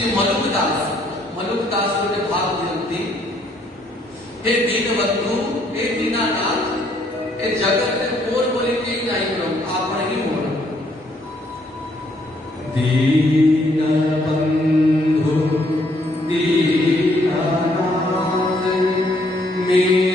श्री मलुकदास गोटे भाव दियंती हे दीनबंधु हे दीनानाथ ए जगत में मोर बोली के नहीं प्रभु आपण ही मोर दीनबंधु दीनानाथ मेरी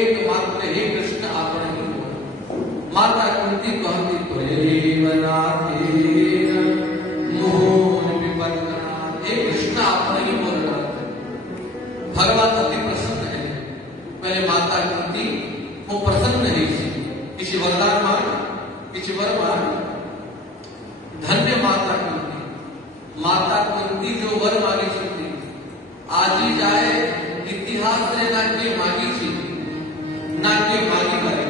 एकमात्र हे कृष्ण आपण ही माता कुंती कहती हे कृष्ण आपण ही बोलना भगवान अति प्रसन्न है। पहले माता कुंती वो प्रसन्न है किसी वरदान मांग किसी वर मांग धन्य माता कुंती जो वर मांगी सकती आज ही जाए इतिहास ने नाट्य मांगी थी नाट्य मांगी मारी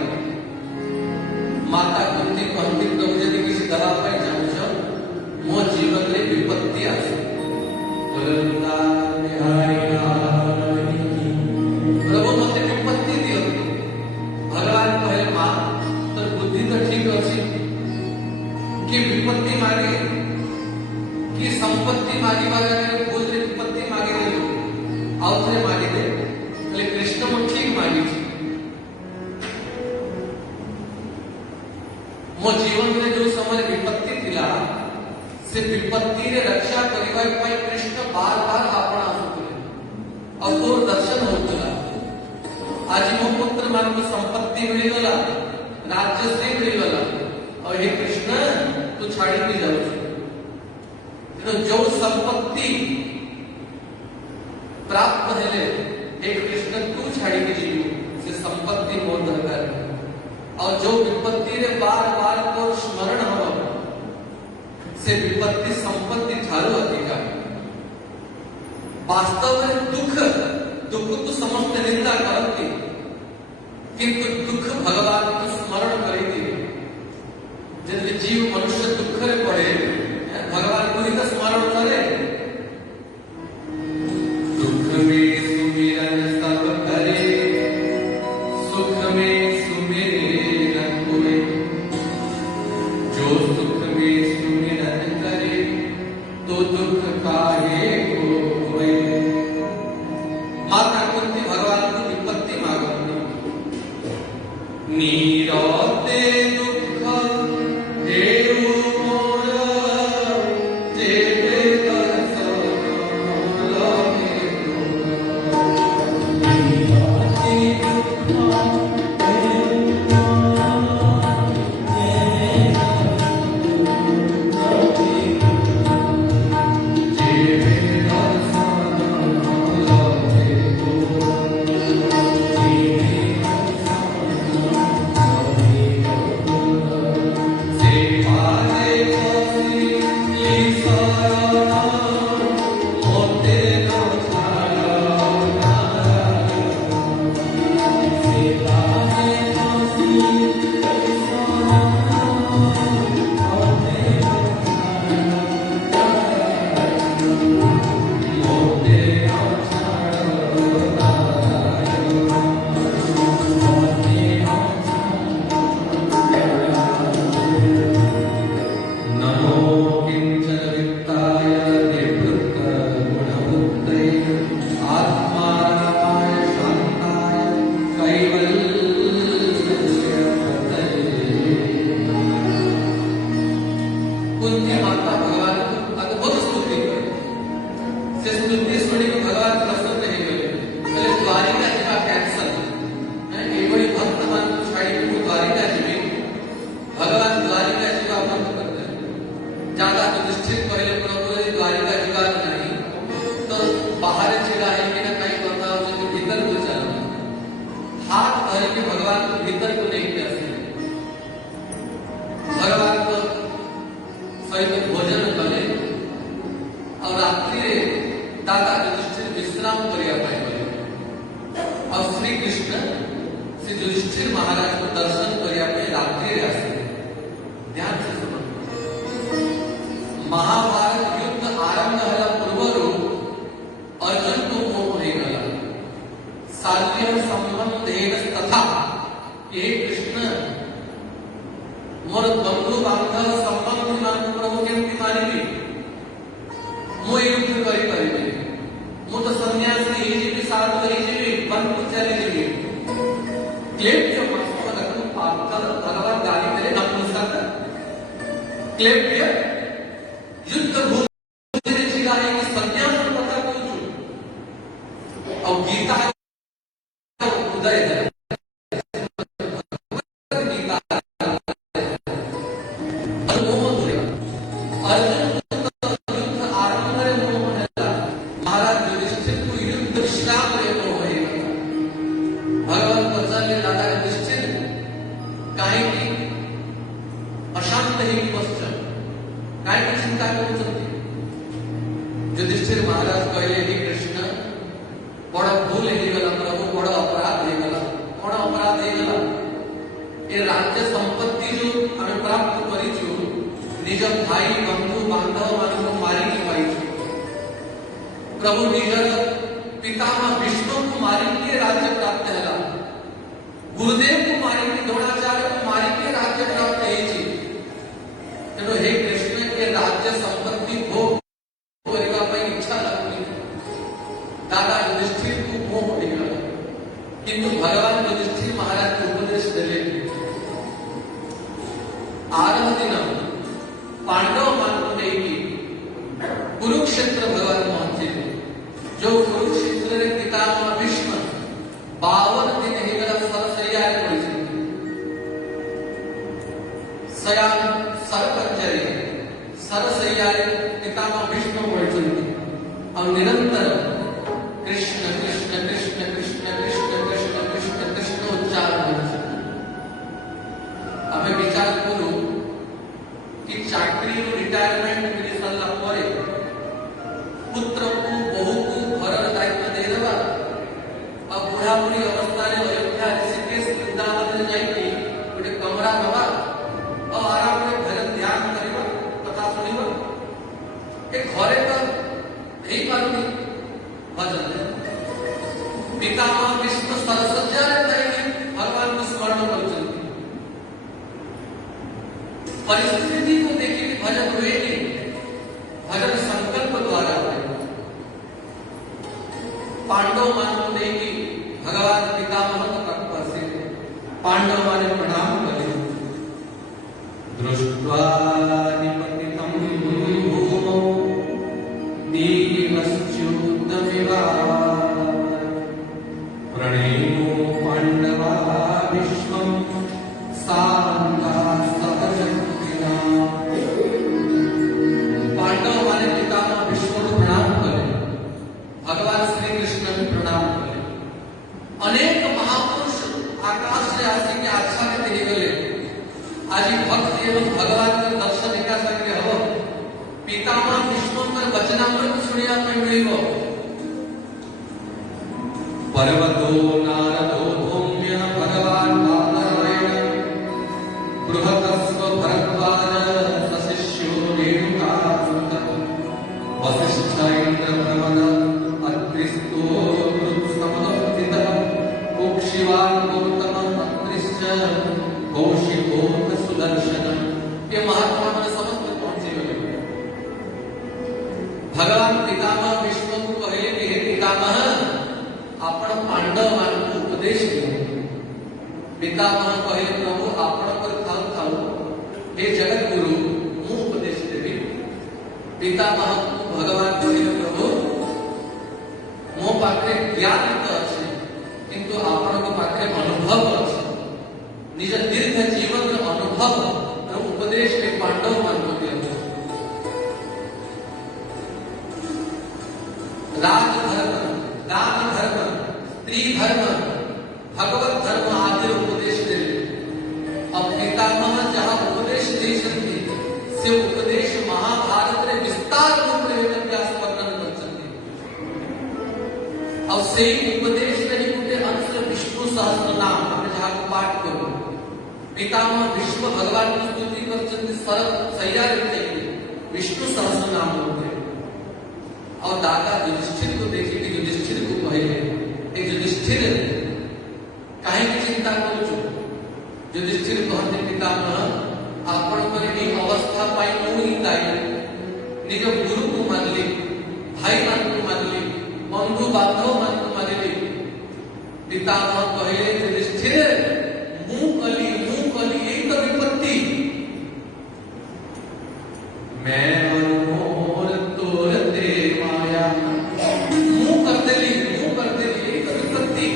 माता कुंती कहती प्रभु यदि किसी दवा पर जाऊं मो जीवन में विपत्ति आसे प्रभु मत विपत्ति दियो भगवान कहे मां तो बुद्धि तो ठीक अच्छी कि विपत्ति मांगे कि संपत्ति मांगी वाला बोल विपत्ति मांगे आउथरे मांगे दे कृष्ण को ठीक मांगी थी मो जीवन में जो समय विपत्ति थिला से विपत्ति रे रक्षा करिवा पाई कृष्ण बार बार आपणा आसुतले और तोर दर्शन होतला ଆଜି ମୋ ପୁତ୍ର ମାନଙ୍କୁ ସମ୍ପତ୍ତି ମିଳିଗଲା, ରାଜ୍ୟଶ୍ରୀ ମିଳିଗଲା, ଆଉ ହେ କୃଷ୍ଣ ତୁ ଛାଡ଼ିକି ଯାଉଛୁ। ତେଣୁ ଯୋଉ ସମ୍ପତ୍ତି ପ୍ରାପ୍ତ ହେଲେ ହେ କୃଷ୍ଣ ତୁ ଛାଡ଼ିକି ଯିବୁ, ସେ ସମ୍ପତ୍ତି ମୋ ଦରକାର। ଆଉ ଯୋଉ ବିପତ୍ତିରେ ବାର ବାର ତୋର ସ୍ମରଣ ହବ, ସେ ବିପତ୍ତି ସମ୍ପତ୍ତି ଠାରୁ ଅଧିକା। ବାସ୍ତବରେ ଦୁଃଖକୁ ସମସ୍ତେ ନିନ୍ଦା କରନ୍ତି, କିନ୍ତୁ ଦୁଃଖ ଭଗବାନଙ୍କୁ ସ୍ମରଣ କରିଦିଏ। ଯଦି ଜୀବ ମନୁଷ୍ୟ ଦୁଃଖରେ ପଡେ, ଭଗବାନଙ୍କୁ ହିଁ ତ ସ୍ମରଣ କରେ। ଦୁଃଖ ମେ ସୁମିରନ ସବ करे, सुख में सुमिरन कोई, जो सुख में सुमिरन करे, तो दुख काहे को होए। माता कुंती भगवान को विपत्ति मांगती, नीरते दुख हेउ मोर, जेते दर्शन लगे नीरते दुख प्रभु निजर पितामह भीष्म को मारी के राज्य प्राप्त है, गुरुदेव को मारी के द्रोणाचार्य को मारी के राज्य प्राप्त है। तेणु हे कृष्ण के राज्य संपत्ति भोग करने पर इच्छा लगती, दादा युधिष्ठिर को मोह निकला, किंतु भगवान युधिष्ठिर महाराज को उपदेश देले आरंभ दिन पांडव मान को देगी कुरुक्षेत्र भगवान पहुंचे, जो कुरुक्षेत्र पितामह भीष्म 52 दिन ପିତାମହ ବିଷ୍ଣୁ ସରସଜ୍ଜାରେ ଯାଇକି ଭଗବାନଙ୍କୁ ସ୍ମରଣ କରୁଛନ୍ତି। परिस्थिति को देखिए कि भजन हुए नहीं, भजन संकल्प द्वारा हुए। पांडव मान को देखी भगवान पितामह तत्पर से पांडव माने प्रणाम करे। दृष्ट्वा निपतितं भूमौ दीनश्च्युतमिवा प्रणेमो पांडवा विश्वं साङ्गा सहचक्रिणा। पांडव माने पितामह विष्णु को प्रणाम करे, भगवान श्री कृष्ण भी प्रणाम करे। अनेक महापुरुष आकाश से आसी के आशा के दिए गए आज भक्त एवं भगवान के दर्शन एका संगे हो। पितामह विष्णु पर वचनामृत सुनिया पे मिलिबो। पर्वतो नारदो भूम्य भगवान वानरेण बृहतस्व भरद्वाज सशिष्यो रेणुकासुतः वसिष्ठ इंद्रप्रमद अत्रिस्तो कृत्समदस्थितः कुक्षिवान् गौतमः अत्रिश्च कौशिकोऽथ सुदर्शनः। ये महात्मा मन समस्त पहुंचे हुए भगवान पितामह विष्णु को कहे कि हे पितामह आपण पांडव मान को उपदेश दियो। पितामह कहे प्रभु आपण पर थाउ थाउ हे जगत गुरु मु उपदेश देवी। पितामह भगवान कहे प्रभु मो पाखे ज्ञान तो अछि किंतु आपण को पाखे अनुभव अछि। निज दीर्घ जीवन अनुभव और उपदेश में पांडव मान को दियो। राज धर्म, दान धर्म, स्त्री धर्म, भगवत धर्म आदि उपदेश दे। अब पितामह जहाँ उपदेश दे सकते से उपदेश महाभारत रे विस्तार रूप रे व्यास वर्णन कर सकते। अब से उपदेश नहीं उठे अंश विष्णु सहस्त्र नाम जहाँ को पाठ करो। पितामह विष्णु भगवान की स्तुति कर सकते सरल सैया रहते विष्णु सहस्त्र नाम होते। और दादा युधिष्ठिर को देखिए कि युधिष्ठिर को कहे एक युधिष्ठिर काहे की चिंता करूछु। युधिष्ठिर कहते पितामह आपण पर एक अवस्था पाई मुई दाई निज गुरु को मानली, भाई मान को मानली, बंधु बांधव मान को मानली। पितामह कहे युधिष्ठिर मुंह कली यही तो विपत्ति। मैं मोर तोर ते माया मुंह कर देली यही तो विपत्ति।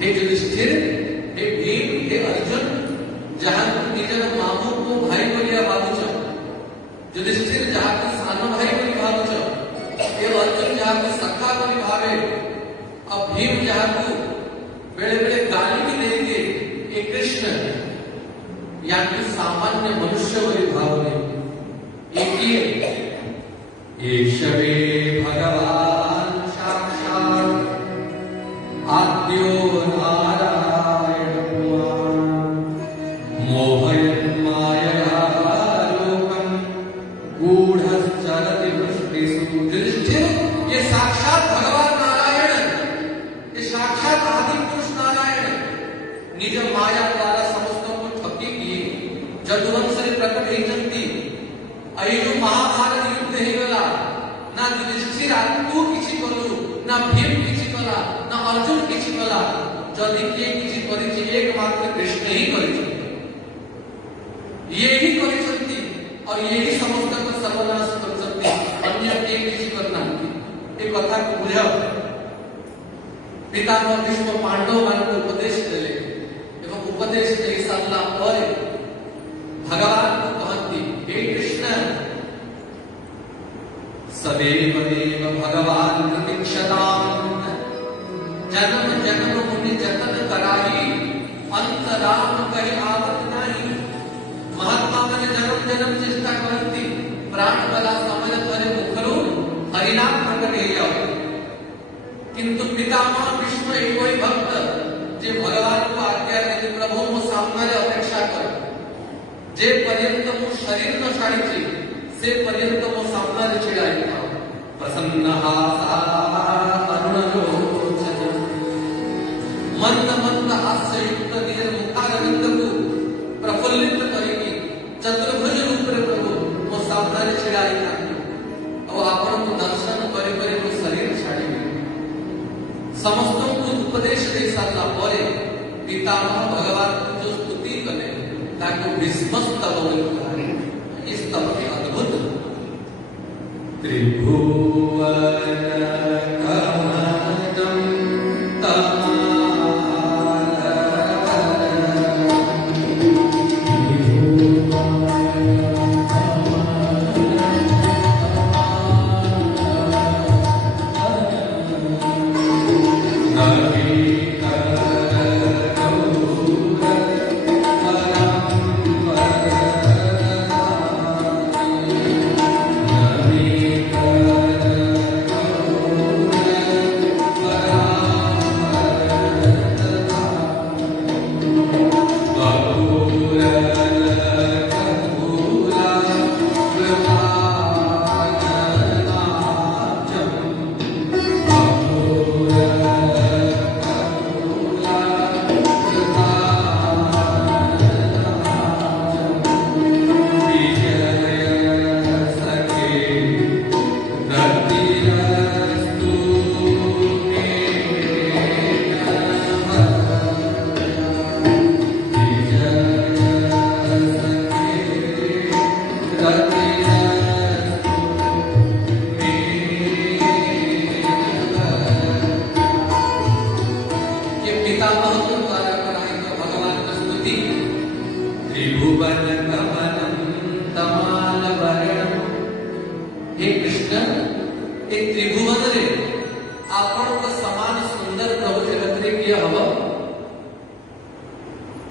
हे युधिष्ठिर, हे भीम, हे अर्जुन, जहां निजर मामू को भाई बोलिया भावुच, युधिष्ठिर जहां को सानो भाई बोली भावुच, हे अर्जुन जहां को सखा बोली भावे, अब भीम जहां को बेड़े बेड़े गाली भी देंगे, हे कृष्ण यानी सामान्य मनुष्य बोली भावने एक ही ईश्वरे भगवान साक्षात् आद्यो नारायण मोहयन् मायया लोकं गूढ़श्चरति वृष्टिषु। युधिष्ठिर ये साक्षात भगवान नारायण, ये साक्षात आदि पुरुष नारायण निज माया द्वारा समस्त को ठकी किए जदुवंश रे प्रकट होइचंती। अई जो महाभारत युद्ध हे गला ना युधिष्ठिर तू किछि कलु ना भीम किछि कला ना अर्जुन किछि कला। जदि के किछि करिछि एकमात्र कृष्ण ही करिछि। ये ही करिछंती और ये ही समस्त को सर्वनाश करछंती। अन्य के किछि करना ए कथा को बुझाओ। पितामह भीष्म पांडव मान को उपदेश देले एवं उपदेश दे सारला पर भगवान को कहती हे कृष्ण सदैव देव भगवान प्रतीक्षताम् जन्म जन्म मुनि जतन कराही अंतराम कहि आवत नाही। महात्मा माने जन्म जन्म चेष्टा करती प्राण बला समय करे मुखरु हरिनाम प्रकट हे जाओ। किंतु पितामह विष्णु एक कोई भक्त जे भगवान को आज्ञा दे प्रभु मो सामने अपेक्षा कर जे पर्यंत मो शरीर न छाड़ी से पर्यंत मो सामने छिड़ाई प्रसन्न हासा अरुण ସମସ୍ତଙ୍କୁ ଉପଦେଶ ଦେଇ ସାରିଲା ପରେ ପିତାମହ ଭଗବାନଙ୍କୁ ଯୋଉ ସ୍ତୁତି କଲେ ତାକୁ ଭୀଷ୍ମସ୍ତବ ବୋଲି କୁହାଯାଏ। ଏ ସ୍ତବଟି ଅଦ୍ଭୁତ। ତ୍ରିଭୁବନ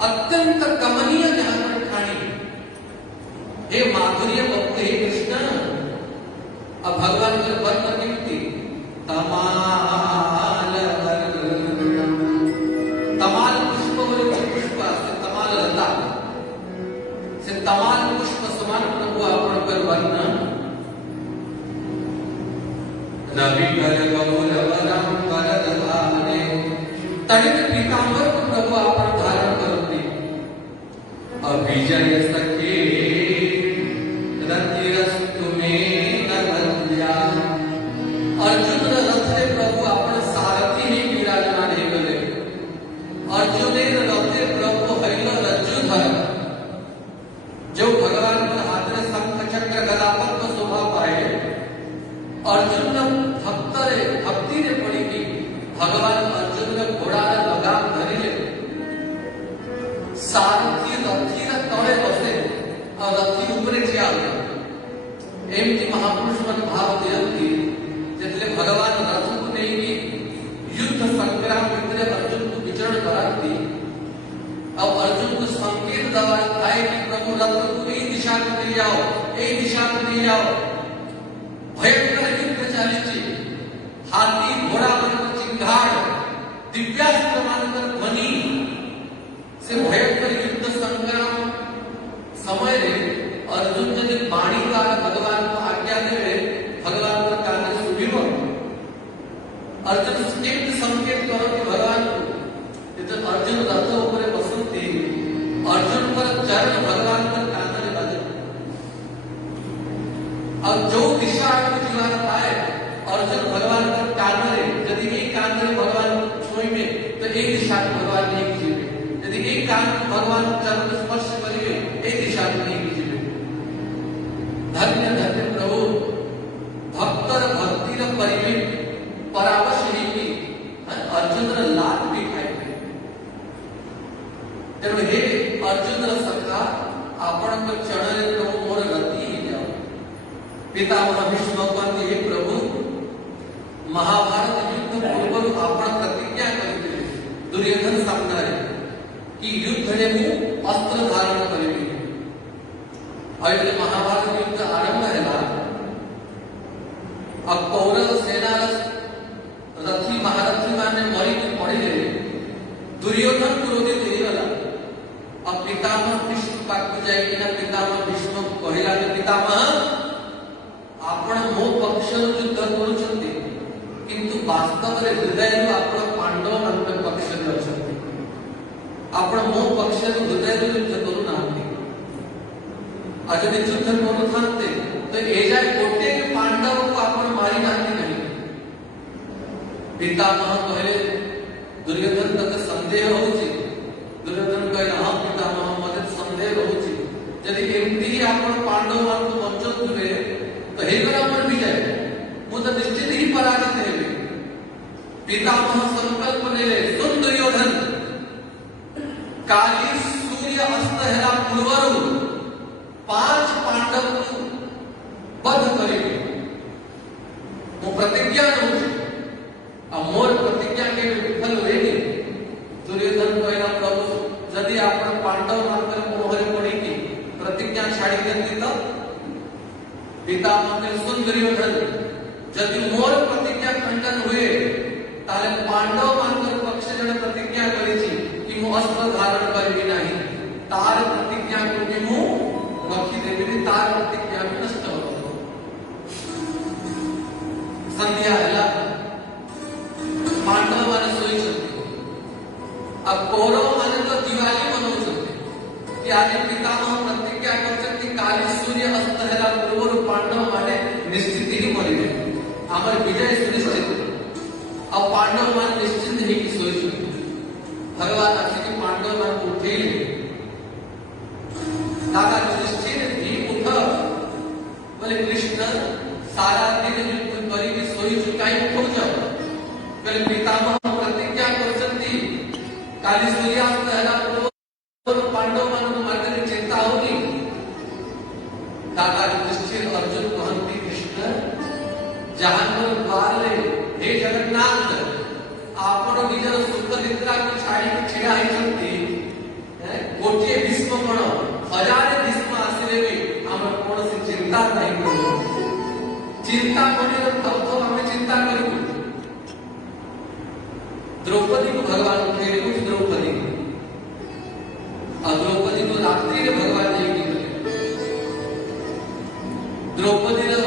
अत्यंत कमनीय ध्यान ठाणी हे माधुर्य भक्त हे कृष्ण। अब भगवान के वर्ण कीर्ति तमाल तमाल पुष्प बोले पुष्प से तमाल लता से तमाल पुष्प समान प्रभु आपण कर वर्ण रवि कर कमल वरम कर दधाने तड़ित पीतांबर को प्रभु आपण धारण करते। अभिजय सखे रतिरस्तु में नरल्या अर्जुन रथे प्रभु आपण सारथी ही विराजमान हे गले। अर्जुने रथे प्रभु हैल रज्जुधर जो भगवान के हाथ में शंख चक्र गदा पद्म शोभा पाए। अर्जुन भक्ति रे पड़ी की भगवान अर्जुन ने घोड़ा लगाम धरिले सारथी रथी तले बसे और रथी ऊपर ठिया एमती महापुरुष मन भाव दियंती जेतले भगवान रथ को नहीं युद्ध संग्राम भितर अर्जुन को विचरण कराती। अब अर्जुन को संकेत दवा आए कि प्रभु रथ को ई दिशा में ले जाओ, ए दिशा में ले जाओ। भयंकर युद्ध चालिछि हाथी घोड़ा मन चिंगाड़ दिव्यास्त्र मानकर ध्वनि से भयंकर युद्ध संग्राम समय रे अर्जुन ने वाणी द्वारा भगवान को आज्ञा देवे भगवान का कान सुनिव। अर्जुन संकेत करो कि भगवान को जब अर्जुन रथ ऊपर बसंती अर्जुन पर चरण भगवान पर कान रे बजे। अब जो दिशा को जीवन पाए अर्जुन भगवान पर कान रे यदि एक कान रे भगवान छोई में तो एक दिशा में भगवान नहीं जीवे। यदि एक कान भगवान चरण स्पर्श करिए एक दिशा में नहीं कीजिए। धन्य धन्य प्रभु भक्तर भक्ति र परिमित परावश ही की अर्जुन र लाभ भी खाए। तेणु हे अर्जुन र सखा आपण को चरण रे प्रभु मोर गति ही जाओ। पितामह भीष्म कहते हे प्रभु महाभारत युद्ध पूर्व आपण प्रतिज्ञा करते दुर्योधन सामने कि युद्ध रे मु अस्त्र धारण करेबी। और ये महाभारत युद्ध आरंभ हैला अब कौरव सेना रथी महारथी माने मरी के पड़े दुर्योधन क्रोधित होइगला। अब पितामह भीष्म पाक जाय कि ना पितामह भीष्म कहिला कि पितामह आपण मो पक्ष युद्ध करूछंती किंतु वास्तव रे हृदय रो आपण पांडव मान पक्ष रे अछंती। आपण मो पक्ष रे हृदय रे युद्ध करू नांती। आज यदि युद्ध करू थांते तो ए जाय गोटे पांडव को आपण मारी नांती नहीं। पितामह कहले दुर्योधन तक संदेह होची दुर्योधन कहले हां पितामह मते संदेह होची यदि एमती आपण पांडव मान को बंचन रे तो हेगरा मन विजय मु तो निश्चित ही पराजित हेबे पितामह संकल्प लेले सुन दुर्योधन काली सूर्य अस्त हेला पूर्वरु 5 पांडव को बध करेगे मु प्रतिज्ञा नउछि आ मोर प्रतिज्ञा के विफल होएगी दुर्योधन कहला प्रभु यदि आपण पांडव मानकर मोहरे पड़ी की प्रतिज्ञा छाड़ी देती तो पितामह ने सुन दुर्योधन यदि मोर प्रतिज्ञा खंडन हुए ताले पांडव मानकर पक्ष जने प्रतिज्ञा करिछि कि मु अस्त्र धारण करबी नाही तार प्रतिज्ञा को भी मु रखी देबी तार प्रतिज्ञा नष्ट हो संध्या हला पांडव माने सोई सकते अब कौरव माने तो दिवाली मनाउ सकते कि आज पितामह प्रतिज्ञा कर कि काली सूर्य अस्त हेला पूर्व पांडव माने निश्चित ही मरिबे हमर विजय सुनिश्चित अब पांडव मान निश्चित ही कि सोई सकते भगवान आखिर के पांडव मान को उठेले दादा युधिष्ठिर भी उठ बोले कृष्ण सारा दिन जो करी कि सोई चुकाई उठ जाओ बोले पितामह प्रतिज्ञा करछंती काली सूर्यास्त हेला पूर्व पांडव मान को मारने चिंता होगी दादा युधिष्ठिर अर्जुन कहंती कृष्ण जहां पर बाले हे जगन्नाथ आपण निजर सुख निद्रा को छाड़ी छिड़ा हिचंती गोटे भीष्म कोण हजार भीष्म आसिले भी हमर कोन से चिंता नहीं करो चिंता करे तो हमें चिंता करू द्रौपदी को भगवान उठे उस द्रौपदी द्रौपदी को रात्रि रे भगवान नहीं की द्रौपदी रो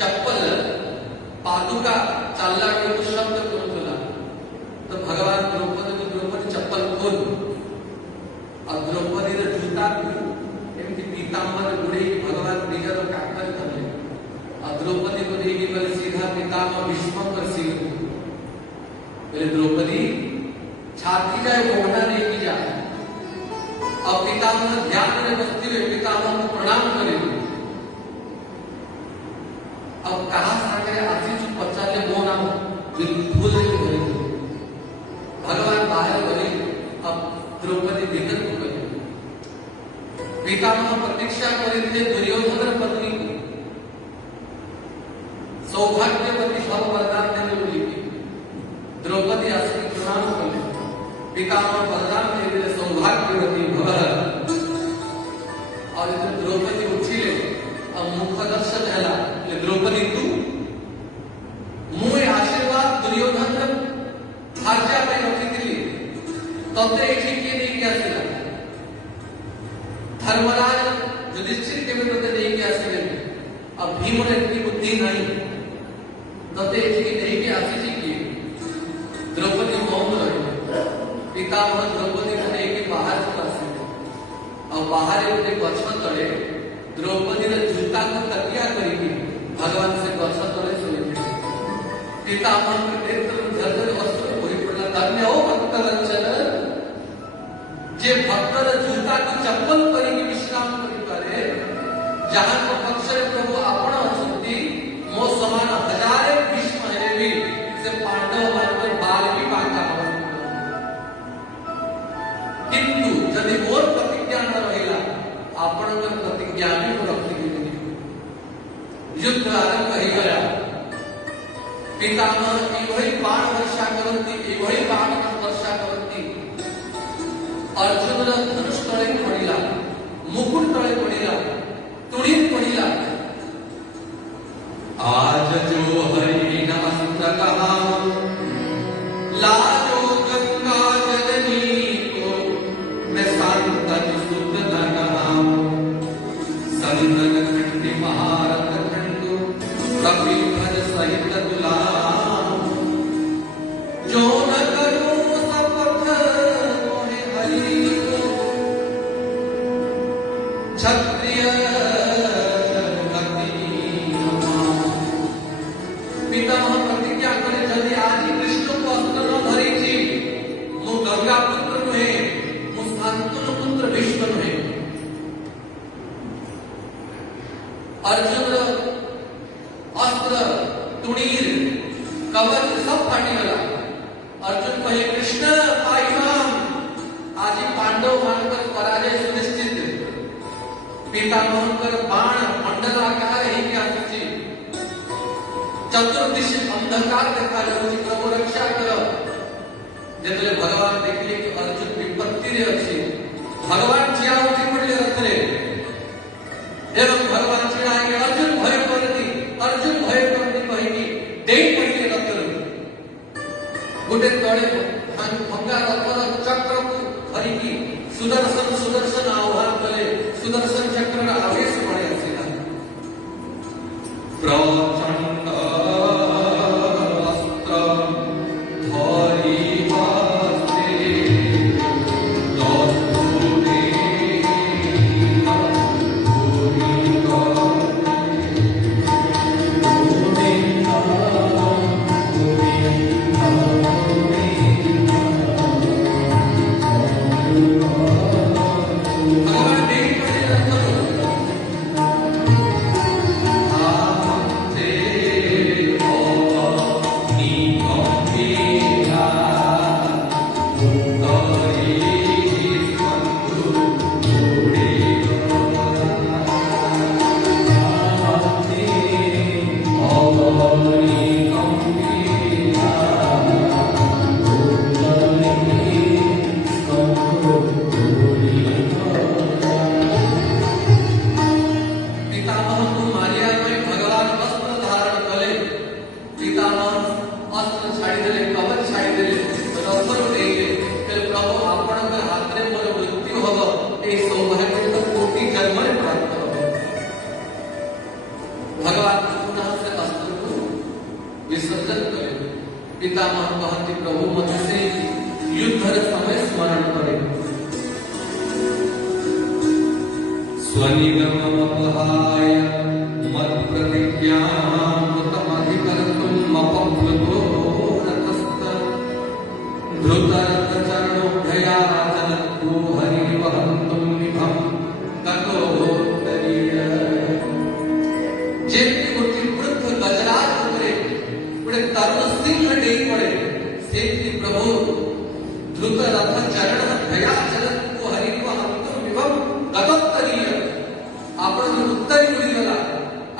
चप्पल पादुका चलला को शब्द करतला तो भगवान द्रौपदी चप्पल खोल और द्रौपदी रो जूता को एमती पीतांबर गुड़े भगवान निजर काकर करले और द्रौपदी को देगी बोले सीधा पितामह भीष्म कर सी बोले द्रौपदी छाती जाए भोगना नहीं की जाए और पितामह ध्यान में बसती हुए पितामह को प्रणाम करे अब कहा सागरे आशीष पचाले मो नाम बिल्कुल करे भगवान बाहर करे अब द्रौपदी देखन को करे पितामह प्रतीक्षा करे थे दुर्योधन पत्नी को सौभाग्यवती भव वरदान देने बोली द्रौपदी आशीष प्रणाम करे पितामह वरदान देने सौभाग्यवती भव और द्रौपदी उठिले अब मुख दर्शन हैला द्रौपदी तू मुए आशीर्वाद दुर्योधन भाग्य पे रखिथिली तते एठी के नहीं किया सिला धर्मराज युधिष्ठिर के भी तते नहीं किया सिले अब भीम ने इतनी बुद्धि नहीं तते एठी के नहीं किया आशीष की द्रौपदी मौन रही पितामह द्रौपदी को नहीं के बाहर कर सके और बाहर उठे गछ तले द्रौपदी ने जूता को तकिया करी भगवान से गछ तले सोई पितामह के नेत्र जर्जर वस्त्र होई पड़ला धन्य हो भक्त रंजन जे भक्तर जूता को चप्पल करी के विश्राम करी पारे जहां को पक्षरे प्रभु आपण असंती मो समान हजारे भीष्म हेले भी से पांडव मान बाल भी बांधा किंतु यदि मोर प्रतिज्ञा न रहिला आपण प्रतिज्ञा भी रखी युद्ध आरंभ हो गया पितामह एवही बाण वर्षा करती एवही बाण वर्षा करती अर्जुन धनुष तले पड़िला मुकुट तले पड़िला तुड़ी पड़िला आज जो हरि नाम कहा लाजो गंगा जननी को मैं संतन सुत न कहा संतन खंडी महारथ खंडो कपि भज सहित तुला जो न करूं शपथ मोहे हरि को क्षत्रिय गति कवच सब फाटीगला। अर्जुन कहे कृष्ण पाइमाम आज पांडव मानकर पराजय सुनिश्चित। पितामहकर बाण मंडलाकार ही क्या सोची चतुर्दिश अंधकार देखा जाऊँ प्रभु रक्षा कर। जेतले भगवान देखले कि अर्जुन विपत्ति रे अछि भगवान चिया उठी पड़ले रथरे एवं भगवान चिया आगे अर्जुन भय करनी कहिनी देई पड़ले रथरे गोटे तळे भंगा रथर चक्र को धरिकी सुदर्शन आह्वान कले। सुदर्शन चक्र आवेश पड़े आसिला प्रचंड अस्त्र धरि विसर्जन करे। पितामह कहते प्रभु मत से युद्ध समय स्मरण करे। स्वनिगममपहाय मत प्रतिज्ञामतमधिकर्तुं मपप्लुतो रतस्त धृतरथचरणोभयाचलत्तो हरिवहन्तुं निभं ततो तरीय। जेती गोटी वृद्ध गजराज उपरे बड़े तरुण सिंह डेई पड़े सेती प्रभु द्रुत रथ चरण भयाचलत्तो हरिवहन्तुं निभं ततो तरीय। आपण उत्तरी उड़ी गला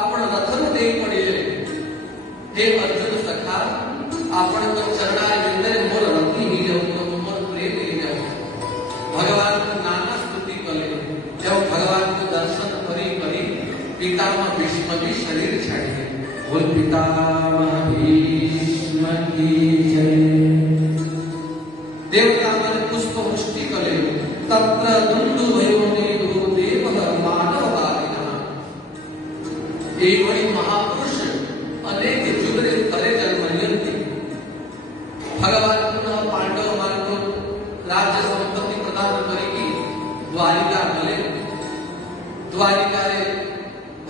आपण रथन डेई पड़िले। हे अर्जुन सखा आपण को चरणाय विंदरे मोर रथी ही जाऊ मोर प्रेम ही जाऊ। भगवान को नाना स्तुति कले जब भगवान को दर्शन करी करी पितामह भीष्म भी शरीर छाड़े। बोल पितामह भीष्म की जय। देवता मन पुष्प मुष्टि कले तत्र दुंदुभयोने देवः मानववादिनः। एवं महापुरुष अनेक जुगरे करे जन्म लियन्ति। भगवान पुनः पांडव मान को राज्य संपत्ति प्रदान करेगी। द्वारिका गले द्वारिका रे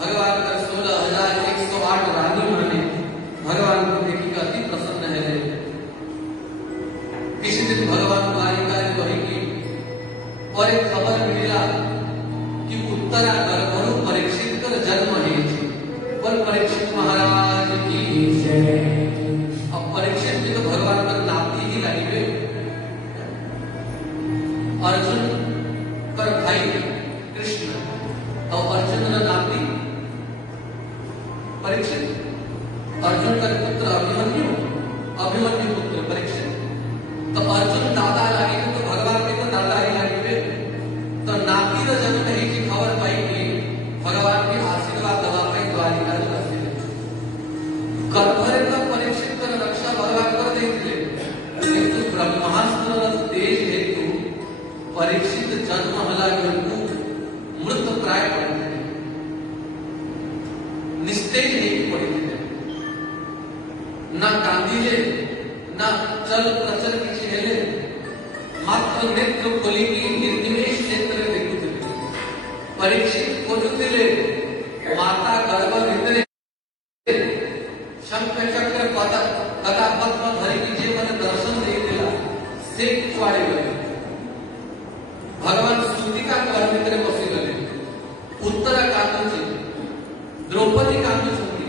भगवान का 16,108 रानी माने भगवान को देखी का अति प्रसन्न है। किसी दिन भगवान द्वारिका रे कहेगी और एक खबर मिला कि उत्तरा गर्भरु परीक्षित कर जन्म है। पर परीक्षित महाराज की जय। अब परीक्षित जी तो भगवान का नाती ही लगे। अर्जुन पर भाई कृष्ण और अर्जुन का नाती परीक्षित। अर्जुन का पुत्र अभिमन्यु पुत्र परीक्षित। तो अर्जुन दादा लगे तो भगवान के तो दादा ही लगे। तो नाती का जन्म है कि खबर पाई कि भगवान के आशीर्वाद दबा पाई द्वारिका गर्भरे का परीक्षित कर रक्षा भगवान कर देते। किंतु ब्रह्मास्त्र तेज हेतु परीक्षित जन्म हला मृत प्राय पड़ते निस्तेज नहीं पड़ते न कांदिले न चल प्रचल किसी हेले मात्र नेत्र खोलिकी निर्निमेष नेत्र देखुते। परीक्षित खोजुतिले माता गर्भ भितरे शंख चक्र गदा पद्म धरिकी जे मन दर्शन देला से कुआड़े गले। भगवान सूतिका घर भितर बसी गले। उत्तरा कांदुची द्रौपदी कांदुचंती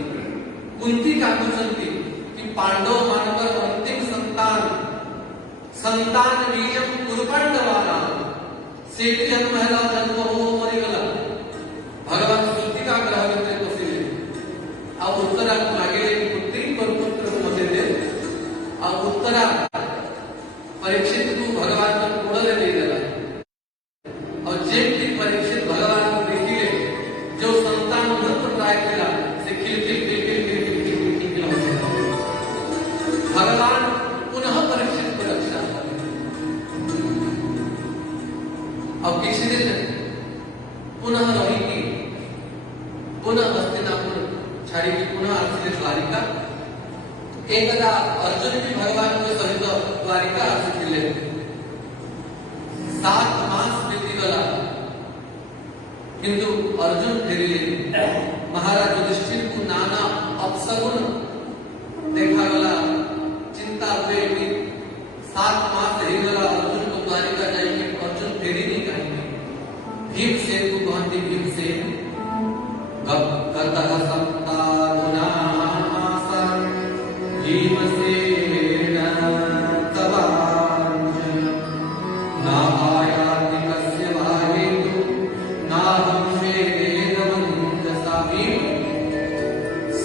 कुंती कांदुचंती कि पांडव मानकर अंतिम संतान बीजम कुरुपांडवाना शेती जन्म है जन्म हो मरीगला भगवान सुद्धी का ग्रह विषय बसले अब उत्तरा मागे पुत्री पुत्र मध्ये दे अब उत्तरा परीक्षित तू भगवान को कोडले दे दिला और जेमती परीक्षित भगवान को देखिले जो संतान मत ट्राय केला से खिल भगवान पुनः परीक्षित को रक्षा अब किसी दिन पुनः रहेगी पुनः हस्तिनापुर छाड़ी की पुनः आसिले द्वारिका एकदा अर्जुन भी भगवान के सहित द्वारिका आसिले 7 मास बीतीगला किंतु अर्जुन फेरिले महाराज युधिष्ठिर को नाना अपशगुन देखा गला चिंता हुए कि 7 मास हेगला अर्जुन को द्वारिका जाएंगे अर्जुन फेरी नहीं करेंगे भीमसेन को कहते भीमसेन गतः सप्ताहुनामासं भीमसेन तवार्जुन नायाति कस्य भागेतु नाहं वेदमन्तसा भीम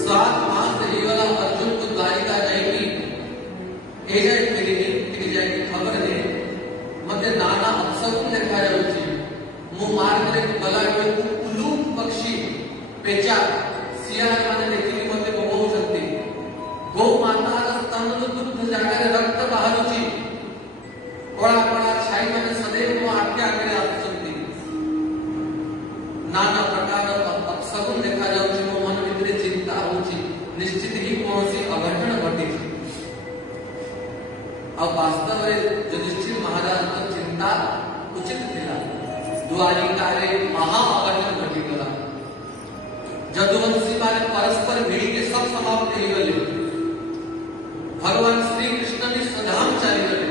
7 मास हेगला अर्जुन को द्वारिका जाएगी एजेंट फेरी जाएगी खबर दे मते नाना अपशगुन देखा जाउची मु मार्गरे गला उल्लू पक्षी पेचा सियार माने देखिली मते बहु सकती गो माता स्तन दुग्ध जागारे रक्त बाहरुची कोळा कोळा छाई माने सदैव मु आके आके आसुचंती नाना प्रकार अपशगुन देखा जाउची मो मन भितरे चिंता होची निश्चित ही कोनसी अघटन घटी अब वास्तव में युधिष्ठिर महाराज की चिंता उचित थिला द्वारिका रे महा अघटन घटी गला जदुवंशी माने परस्पर भिड़ी के सब समाप्त हो गए भगवान श्री कृष्ण ने स्वधाम चली गए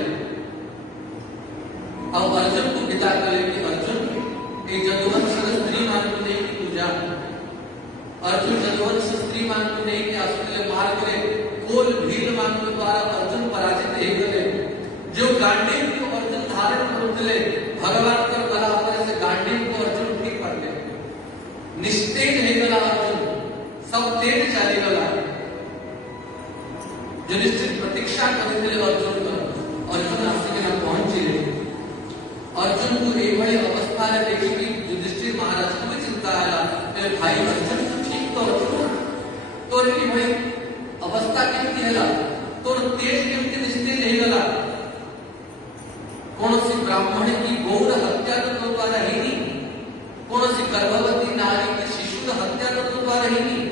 अब अर्जुन को विदा करे कि अर्जुन एक जदुवंश स्त्री मान को नहीं की पूजा अर्जुन जदुवंश स्त्री मान को नहीं के असुर मार करे कोल भील मान को द्वारा अर्जुन पराजित हो गए जो गांडीव को अर्जुन धारण करते भगवान का गला पर से गांडीव को अर्जुन ठीक करते निस्तेज हो गला अर्जुन सब तेज चली गला युधिष्ठिर प्रतीक्षा करते अर्जुन को अर्जुन आसिके ना पहुंचे अर्जुन को एक बड़ी अवस्था रे देखी कि युधिष्ठिर महाराज को भी चिंता आया मेरे भाई अर्जुन ठीक तो की भाई अवस्था केमती हैला तोर तेज केमती निस्तेज हो गला कौनसी ब्राह्मण की गौर हत्या तो द्वारा ही नहीं कौनसी गर्भवती नारी की शिशु हत्या तो द्वारा ही नहीं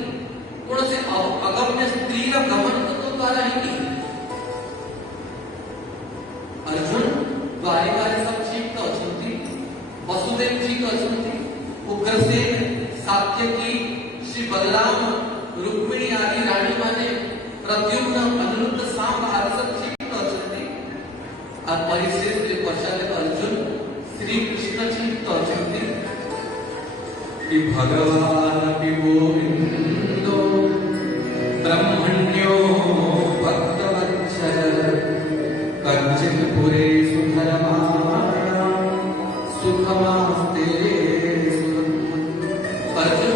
कौनसी अगम्य स्त्री गमन तो द्वारा ही नहीं अर्जुन द्वारिका रे सब ठीक तो अछंती वसुदेव ठीक अछंती उग्रसेन सात्यकी श्री बलराम रुक्मिणी आदि रानी माने प्रद्युम्न अनिरुद्ध सांब हर्षद ठीक तो अछंती और परिशेष के पश्चात अर्जुन श्री कृष्ण ठीक तो अछंती कि भगवान अपि गोविंदो ब्रह्मण्यो भक्तवत्सल कच्चित् पुरेषु धर्माणां सुखमास्ते अर्जुन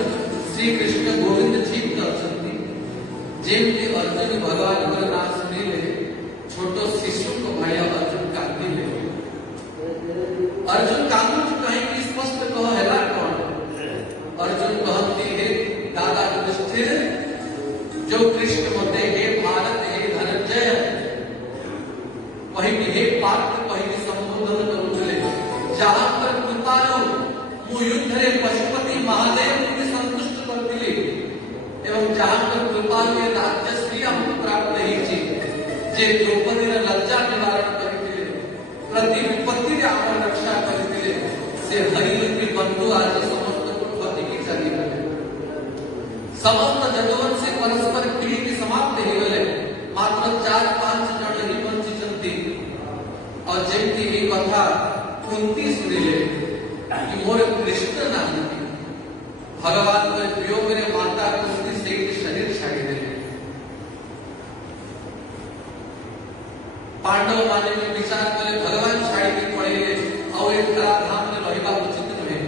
श्री कृष्ण गोविंद ठीक तो अछंती जेमती अर्जुन भगवान का नाम सुनिले छोटो शिशु को भाया अर्जुन कांदी ले अर्जुन कांदू कहीं की स्पष्ट कह हैला कौन अर्जुन कहती है दादा युधिष्ठिर जो कृष्ण मते हे भारत हे धनंजय वही हे पार्थ वही संबोधन करूले जहां पर कृपालु मु युद्ध रे पशुपति महादेव को संतुष्ट करतिले एवं जहां पर कृपालु राज्य श्री हमको प्राप्त ही छी जे द्रौपदी रे लज्जा निवारण करतिले प्रति विपत्ति रे आम रक्षा करतिले से हरिरुद्री बंधु आज समस्त कुलपति की चली गए समस्त जदुवंशी परस्पर पीढ़ी समाप्त हो गए मात्र 4-5 जन ही बंचिचंती और जेमती ही कथा कुंती सुनिले कि मोर कृष्ण नहीं भगवान के वियोग रे माता कुंती से शरीर छाड़ी दे पांडव माने में विचार करे भगवान छाड़ी के पड़े और एक धाम में रहिबा उचित नुहे।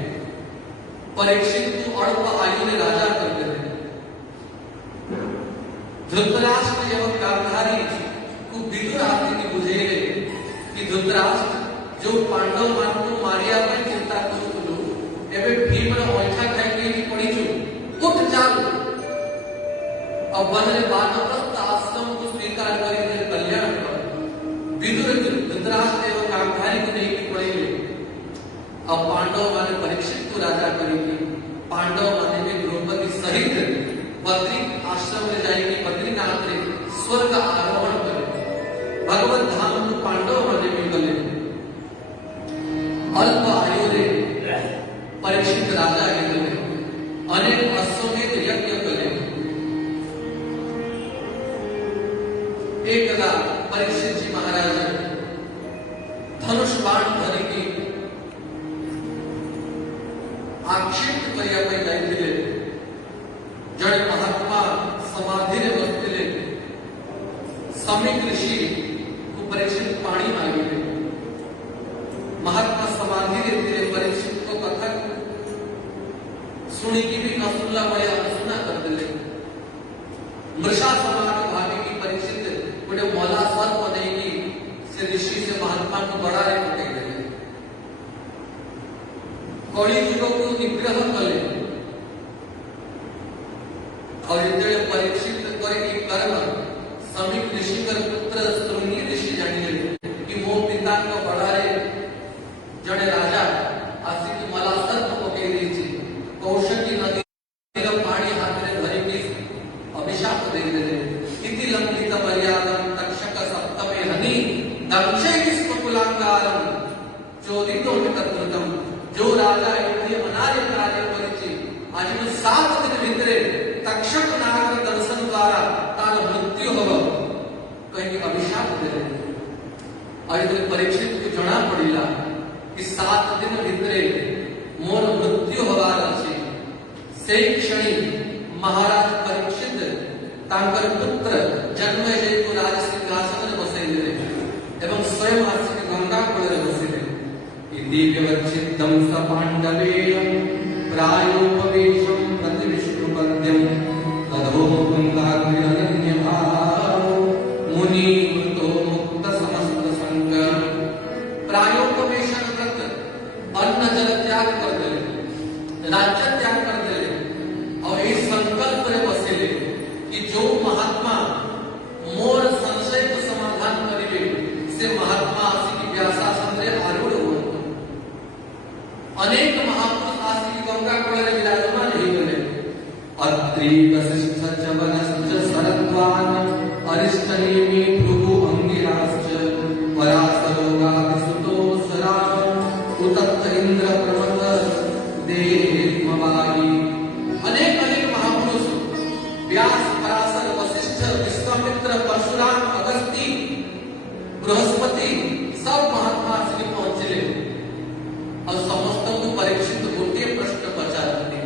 परीक्षित को अल्प आयु में राजा कर देते। धृतराष्ट्र एवं गांधारी को विदुर आदि की बुझेले कि धृतराष्ट्र जो पांडव मान को मारिया पर चिंता करूँ एवं भीम ओठा खाई की पड़ी छु उठ चाल अब बनरे वानप्रस्थ आश्रम को स्वीकार करें कल्याण विदुर धृतराष्ट्र एवं गांधारी को नहीं की पड़ेगी। अब पांडव माने परीक्षित को राजा करेगी। पांडव माने में द्रौपदी सहित बद्री आश्रम में जाएगी। बद्रीनाथ में स्वर्ग आरोहण करे भगवत धाम को पांडव माने में गले अल्प आयु रे परीक्षित राजा के गले अनेक अश्वमेध यज्ञ कले। एक परीक्षित जी महाराज धनुष बाण धरी की आक्षेप करिया पे जाइथिले। जड़े महात्मा समाधि रे बसथिले। समीक ऋषि को परीक्षित पानी मांगिले। महात्मा समाधि रे थे परीक्षित को कथा सुनी की भी न सुनला भया सुना कर दिले। मृषा समाज भागे की परीक्षित बड़े मौला सर्प बनेगी से ऋषि से महात्मा को बड़ा रे पटे गए। कौड़ी युग को निग्रह कले और इतने परीक्षित करे की कर्म समीप ऋषि कर पुत्र श्रृंगी ऋषि जानिए कि मो पिता को बड़ा रे जड़े राजा आसी की मला सर्प पके दी कौशकी नदी का पानी हाथ में धरी की अभिशाप दे दे इति लंकित मर्यादम तक्षक सप्तमे हनि दक्षे किस्कुलांगारम चोदितो वितकृतम। जो राजा इतने अनार्य कार्य करिछि आज में 7 दिन भीतरे तक्षक नाग दर्शन द्वारा तार मृत्यु होव कहीं अभिशाप दे और इतने परीक्षित को जणा पड़िला कि 7 दिन भीतरे मोर मृत्यु होवार अछि। से क्षणी महाराज परीक्षित तांकर पुत्र जन्म हेतु राज सिंहासन बसैले एवं स्वयं आसी गंगा कूल बसैले। दिव्यवच्छिदं स पांडवेयं प्रायोपवेशं प्रति विष्णुपद्यं तदो गंगाग्र्यनन्य भाव मुनि तो मुक्त समस्त संग। प्रायोपवेशन व्रत अन्न जल त्याग कर दिले राज्य त्याग कर दिले और इस संकल्प रे बसैले कि जो महात्मा मोर संशय को समाधान करिवे से महात्मा आसी की व्यासासन रे आरूढ़ हो। अनेक महापुरुष आसी की गंगा कूल रे विराजमान हो गए। अत्रि वशिष्ठ च वनश्च शरद्वान अरिष्टनेमि भृगु अंगिराश्च पराशरोगादिसुतो सराज उतत्त इंद्र प्रमथ देववारी। अनेक महापुरुष व्यास पराशर वशिष्ठ विश्वामित्र परशुराम अगस्ती बृहस्पति सब महात्मा श्री पहुंचले और समस्त को परीक्षित गोटे प्रश्न पचारते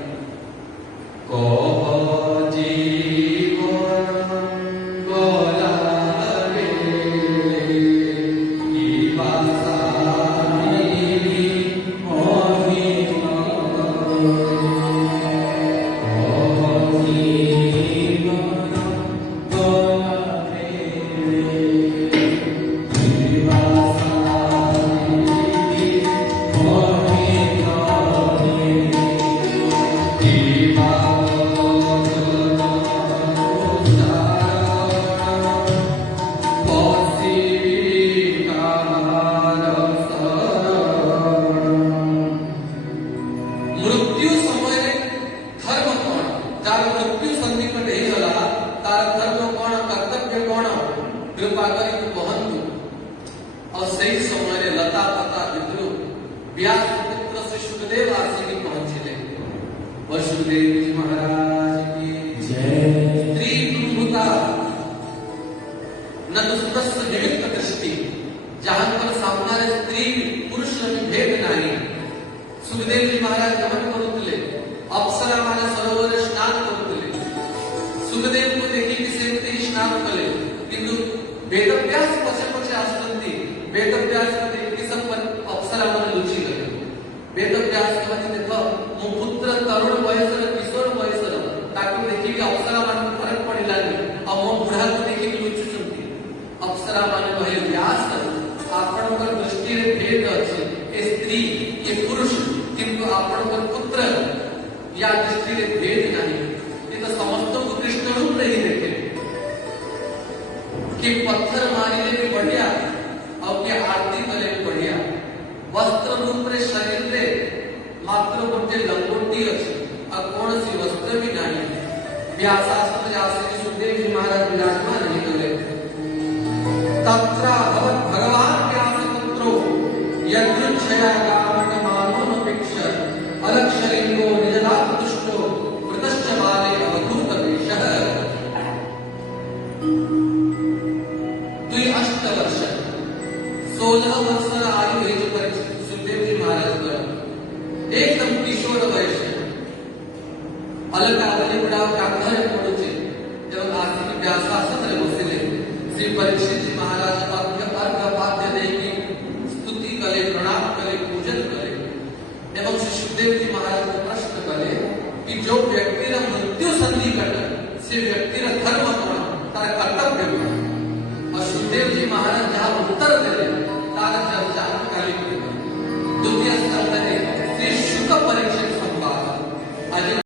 को जीवन गोलारे की भाषा सुखदेव को देखी कि से स्नान कले किंतु वेद व्यास पछे पछे वेदव्यास देखी सब अप्सरा मन रुचि गले वेदव्यास कहते देखो मो पुत्र तरुण वयसर किशोर वयसर ताको देखि कि अप्सरा मन फरक पड़िलानी और मो बुढ़ा को देखि कि लुचुचंती अप्सरा मन कहे व्यास आपनकर दृष्टि रे भेद अछि ए स्त्री ये पुरुष किंतु आपनकर पुत्र या दृष्टि रे भेद नहीं ये तो समस्त को कृष्ण रूप नहीं देखे कि पत्थर मारिले भी बढ़िया और कि आरती करे भी बढ़िया वस्त्र रूप रे शरीर रे मात्र गोटे लंगोटी अछि और कौन सी वस्त्र भी नहीं व्यासास्त्र जासे सुखदेव जी महाराज विराजमान नहीं करे तत्र भगवान व्यास पुत्रो यदृच्छया गामटमानोऽपेक्ष अलक्षलिंगो निजलात दुष्टो वृतश्च बाले अवधूत वेशः 2 वर्ष 16 वर्ष आयु है जो सुखदेव जी महाराज का एकदम किशोर वयस अलग आवली बुढ़ा कांधर पड़ुचे जब आसिक व्यासासन रे बसिले श्री परीक्षित जी महाराज अर्घ्य पाद्य देकी स्तुति कले प्रणाम कले पूजन कले एवं श्री सुखदेव जी महाराज को प्रश्न कले कि जो व्यक्ति रा मृत्यु संधि कट से व्यक्ति रा धर्म कौन तार कर्तव्य और सुखदेव जी महाराज जहाँ उत्तर दे